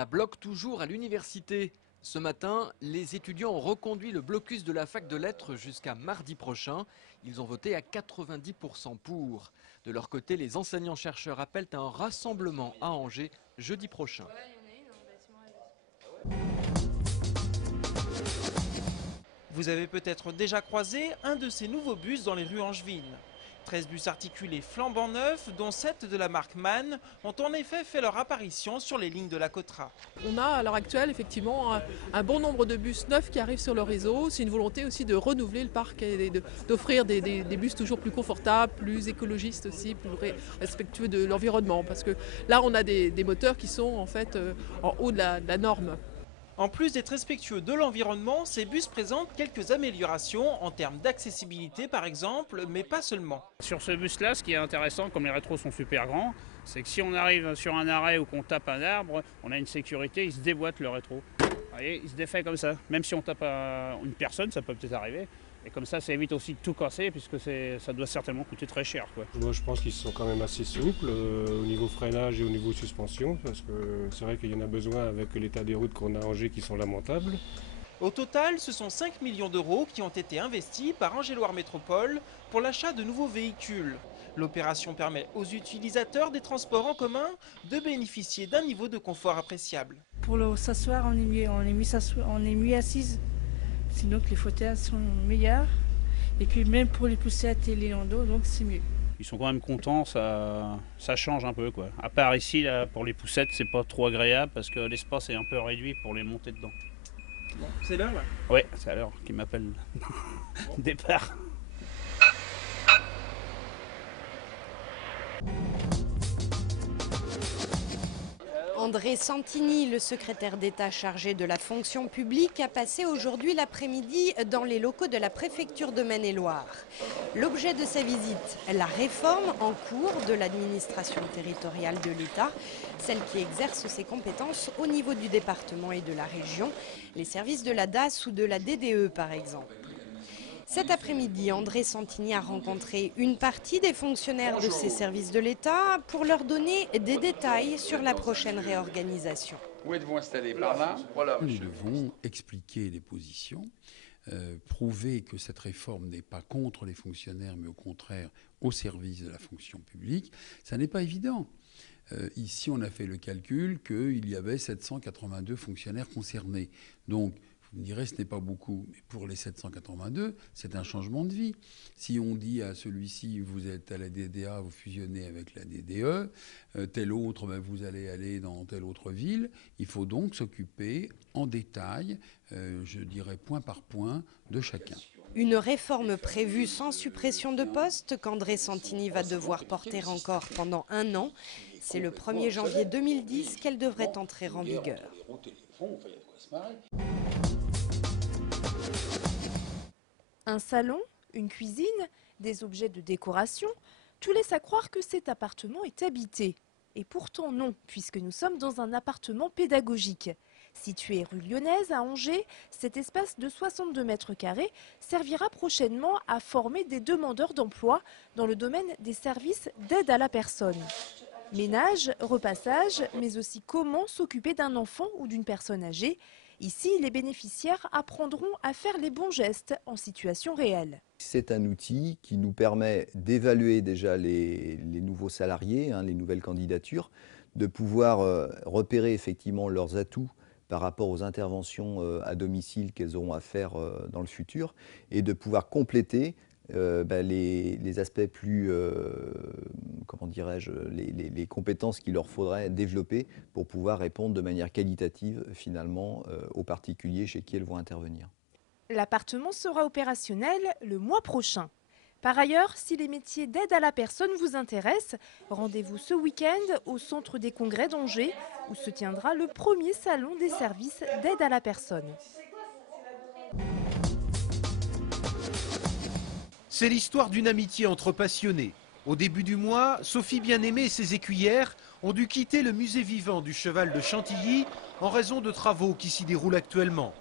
Ça bloque toujours à l'université. Ce matin, les étudiants ont reconduit le blocus de la fac de lettres jusqu'à mardi prochain. Ils ont voté à 90% pour. De leur côté, les enseignants-chercheurs appellent à un rassemblement à Angers jeudi prochain. Vous avez peut-être déjà croisé un de ces nouveaux bus dans les rues angevines. 13 bus articulés flambant neufs, dont 7 de la marque MAN, ont en effet fait leur apparition sur les lignes de la Cotra. On a à l'heure actuelle effectivement un bon nombre de bus neufs qui arrivent sur le réseau. C'est une volonté aussi de renouveler le parc et d'offrir des bus toujours plus confortables, plus écologistes aussi, plus respectueux de l'environnement. Parce que là on a des moteurs qui sont en fait en haut de la norme. En plus d'être respectueux de l'environnement, ces bus présentent quelques améliorations en termes d'accessibilité par exemple, mais pas seulement. Sur ce bus-là, ce qui est intéressant, comme les rétros sont super grands, c'est que si on arrive sur un arrêt ou qu'on tape un arbre, on a une sécurité, il se déboîte le rétro. Vous voyez, il se défait comme ça. Même si on tape une personne, ça peut peut-être arriver. Et comme ça évite aussi de tout casser, puisque ça doit certainement coûter très cher, quoi. Moi je pense qu'ils sont quand même assez souples au niveau freinage et au niveau suspension, parce que c'est vrai qu'il y en a besoin avec l'état des routes qu'on a à Angers qui sont lamentables. Au total, ce sont 5 millions d'euros qui ont été investis par Angers-Loire Métropole pour l'achat de nouveaux véhicules. L'opération permet aux utilisateurs des transports en commun de bénéficier d'un niveau de confort appréciable. Pour s'asseoir, on est mieux assise. Sinon les fauteuils sont meilleurs. Et puis même pour les poussettes et les landaux, donc c'est mieux. Ils sont quand même contents, ça change un peu, quoi. À part ici, là, pour les poussettes, c'est pas trop agréable parce que l'espace est un peu réduit pour les monter dedans. Bon, c'est l'heure là ? Oui, c'est à l'heure qui m'appelle. Départ. André Santini, le secrétaire d'État chargé de la fonction publique, a passé aujourd'hui l'après-midi dans les locaux de la préfecture de Maine-et-Loire. L'objet de sa visite, la réforme en cours de l'administration territoriale de l'État, celle qui exerce ses compétences au niveau du département et de la région, les services de la DAS ou de la DDE par exemple. Cet après-midi, André Santini a rencontré une partie des fonctionnaires de ces services de l'État pour leur donner des détails sur la prochaine réorganisation. Où êtes-vous installé par là ? Voilà, nous devons expliquer les positions, prouver que cette réforme n'est pas contre les fonctionnaires, mais au contraire au service de la fonction publique. Ça n'est pas évident. Ici, on a fait le calcul qu'il y avait 782 fonctionnaires concernés. Donc, vous me direz, ce n'est pas beaucoup, mais pour les 782, c'est un changement de vie. Si on dit à celui-ci, vous êtes à la DDA, vous fusionnez avec la DDE, tel autre, vous allez aller dans telle autre ville, il faut donc s'occuper en détail, je dirais point par point, de chacun. Une réforme prévue sans suppression de postes qu'André Santini va devoir porter encore pendant 1 an. C'est le 1er janvier 2010 qu'elle devrait entrer en vigueur. Un salon, une cuisine, des objets de décoration, tout laisse à croire que cet appartement est habité. Et pourtant non, puisque nous sommes dans un appartement pédagogique. Situé rue Lyonnaise à Angers, cet espace de 62 mètres carrés servira prochainement à former des demandeurs d'emploi dans le domaine des services d'aide à la personne. Ménage, repassage, mais aussi comment s'occuper d'un enfant ou d'une personne âgée. Ici, les bénéficiaires apprendront à faire les bons gestes en situation réelle. C'est un outil qui nous permet d'évaluer déjà les nouveaux salariés, les nouvelles candidatures, de pouvoir repérer effectivement leurs atouts par rapport aux interventions à domicile qu'elles auront à faire dans le futur et de pouvoir compléter les aspects plus, comment dirais-je, les compétences qu'il leur faudrait développer pour pouvoir répondre de manière qualitative finalement aux particuliers chez qui elles vont intervenir. L'appartement sera opérationnel le mois prochain. Par ailleurs, si les métiers d'aide à la personne vous intéressent, rendez-vous ce week-end au Centre des Congrès d'Angers où se tiendra le premier salon des services d'aide à la personne. C'est l'histoire d'une amitié entre passionnés. Au début du mois, Sophie Bien-Aimée et ses écuyères ont dû quitter le musée vivant du cheval de Chantilly en raison de travaux qui s'y déroulent actuellement.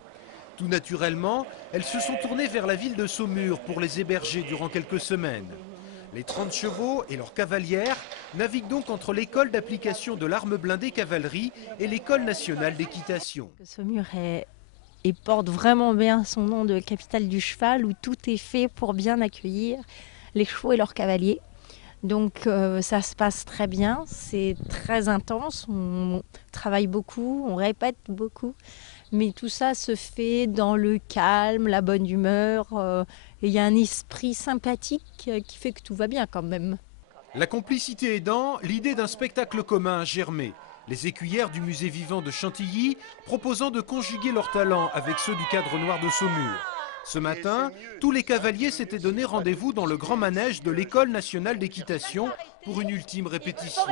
Tout naturellement, elles se sont tournées vers la ville de Saumur pour les héberger durant quelques semaines. Les 30 chevaux et leurs cavalières naviguent donc entre l'école d'application de l'arme blindée cavalerie et l'école nationale d'équitation. Saumur porte vraiment bien son nom de capitale du cheval, où tout est fait pour bien accueillir les chevaux et leurs cavaliers. Donc ça se passe très bien, c'est très intense, on travaille beaucoup, on répète beaucoup, mais tout ça se fait dans le calme, la bonne humeur, et il y a un esprit sympathique qui fait que tout va bien quand même. La complicité aidant, l'idée d'un spectacle commun a germé. Les écuyères du musée vivant de Chantilly proposant de conjuguer leurs talents avec ceux du cadre noir de Saumur. Ce matin, tous les cavaliers s'étaient donné rendez-vous dans le grand manège de l'École nationale d'équitation pour une ultime répétition.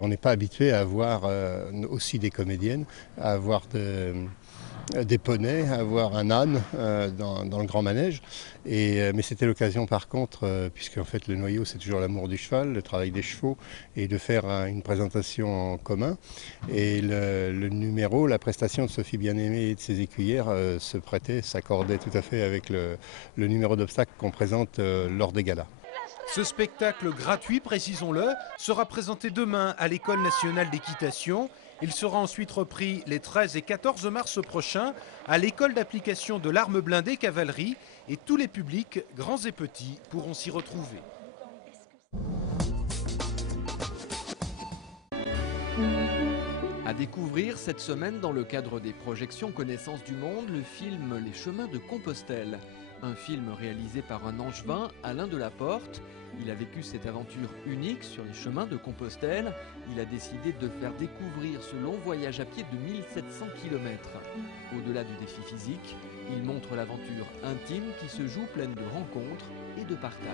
On n'est pas habitué à avoir aussi des comédiennes, à avoir des poneys, à avoir un âne dans le grand manège. Mais c'était l'occasion par contre, puisque en fait le noyau c'est toujours l'amour du cheval, le travail des chevaux, et de faire une présentation en commun. Et le numéro, la prestation de Sophie Bien-Aimée et de ses écuyères se prêtait, s'accordait tout à fait avec le numéro d'obstacle qu'on présente lors des galas. Ce spectacle gratuit, précisons-le, sera présenté demain à l'École nationale d'équitation. Il sera ensuite repris les 13 et 14 mars prochains à l'École d'application de l'arme blindée cavalerie, et tous les publics, grands et petits, pourront s'y retrouver. À découvrir cette semaine dans le cadre des projections Connaissance du Monde, le film Les Chemins de Compostelle. Un film réalisé par un Angevin, Alain Delaporte. Il a vécu cette aventure unique sur les chemins de Compostelle. Il a décidé de faire découvrir ce long voyage à pied de 1700 km. Au-delà du défi physique, il montre l'aventure intime qui se joue pleine de rencontres et de partage.